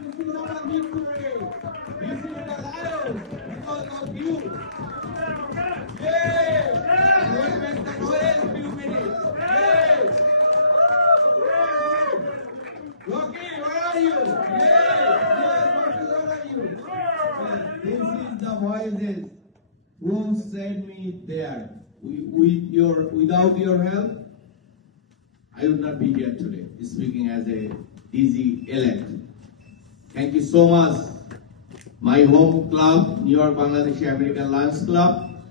This is not a victory. This is a lion because of you. Yay! Let's make the noise few minutes. Yay! Rocky, where are you? Yay! Where are you? This is the voices who sent me there. Without your help, I would not be here today, speaking as a DG elect. Thank you so much. My home club, New York Bangladeshi American Lions Club,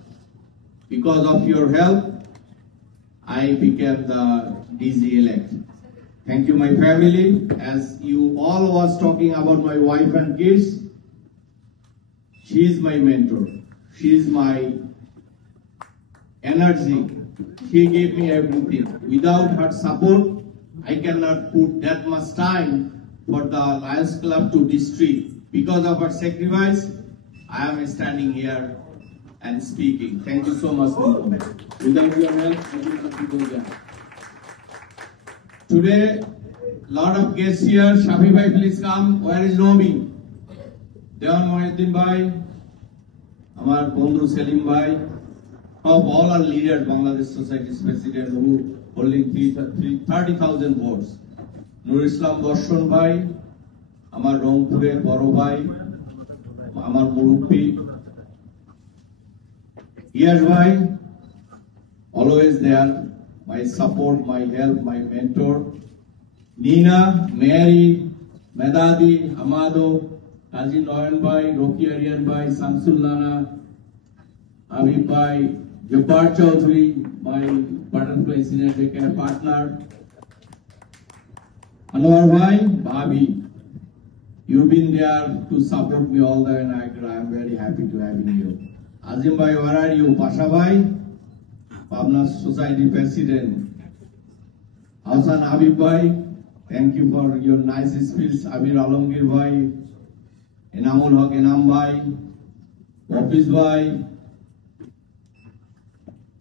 because of your help, I became the DG elect. Thank you, my family. As you all was talking about my wife and kids, she is my mentor. She is my energy. She gave me everything. Without her support, I cannot put that much time for the Lions Club to district. Because of her sacrifice, I am standing here and speaking. Thank you so much, Mom. Without your help, I will not be there. Today, lot of guests here. Shafi bhai, please come. Where is Romi? Dewan Mohyeddin bhai, Amar Bondhu Selim bhai, of all our leaders, Bangladesh Society's president, who holding 30,000 votes. Nur Islam Boshon bhai, Amar Rongpure Boro bhai, Amar Murubbi, Yash bhai, always there, my support, my help, my mentor. Nina, Mary, Medadi, Amado, Kazi Noyan bhai, Rocky Aryan bhai, Samsul Lana, Habib bhai, Jabbar Chaudhary, my butterfly senior care partner, Anwar bhai, Bhabi, you've been there to support me all the way, and I am very happy to having you. Azim bhai, where are you? Pasha bhai, Pabna Society President, Hassan Habib bhai, thank you for your nice speech. Abir Alamgir bhai, Enamul Haq Enam bhai, Hafiz bhai,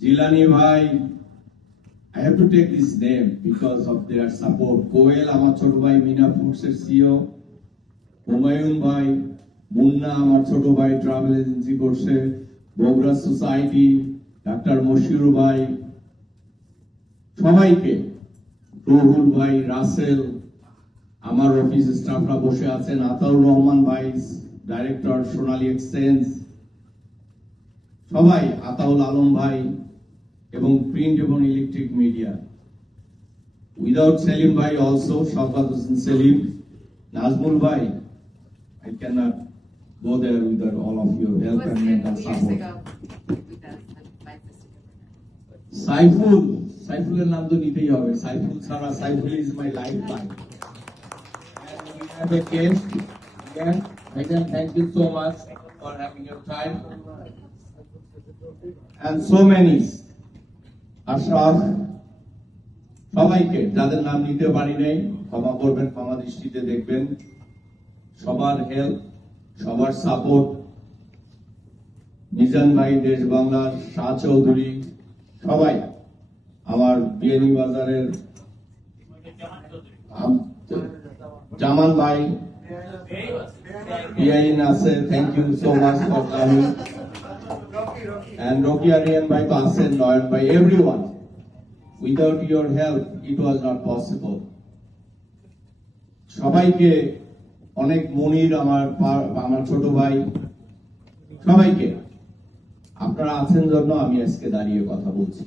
Jilani bhai. I have to take this name because of their support. Koel amar choto bhai, Mina Foods CEO, Humayun bhai, Munna amar choto bhai, travel agency korche, Bogra Society, Dr. Moshiru bhai, সবাইকে, রুহুল ভাই, রাসেল, আমার office স্টাফরা বসে আছেন, আতাউর রহমান ভাই, director সোনালী exchange, সবাই, আতাউল আলম ভাই, এবং প্রিন্ট এবং ইলেকট্রিক মিডিয়া। উইদাউট সেলিম ভাই অলসো, শওকত হোসেন সেলিম, নাজমুল ভাই, I cannot go there without all of your help and mental support. Saiful's নাম তো নিতেই হবে। Saiful ছাড়া, Saiful is my lifeline. And we have a guest. Again, Megan, thank you so much for having your time. And so many. Ashraf, সবাইকে, যাদের নাম নিতে পারি নাই, ক্ষমা করবেন, ক্ষমা দৃষ্টিতে দেখবেন। সবার হেল্প, সবার সাপোর্ট, মিজান ভাই, দেশ বাংলার, শাহ চৌধুরী, সবাই, আমার বিয়ানি বাজারের জামান ভাই, বিআইন আছে, thank you so much for coming, and Rocky Aryan bhai to asen, Noyan bhai, everyone. Without your help, it was not possible. সবাইকে, অনেক মনির, আমার ছোট ভাই, সবাইকে, আপনারা আছেন জন্য আমি আজকে দাঁড়িয়ে কথা বলছি।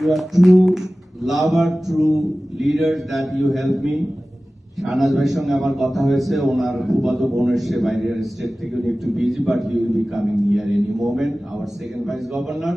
You are true lover, true leaders that you help me. Shahnaz ভাইয়ের সঙ্গে আমার কথা হয়েছে, ওনার ফুফাতো বোনের সে বাইরের স্টেট থেকে উনি একটু busy, but he will be coming here any moment, our second vice governor.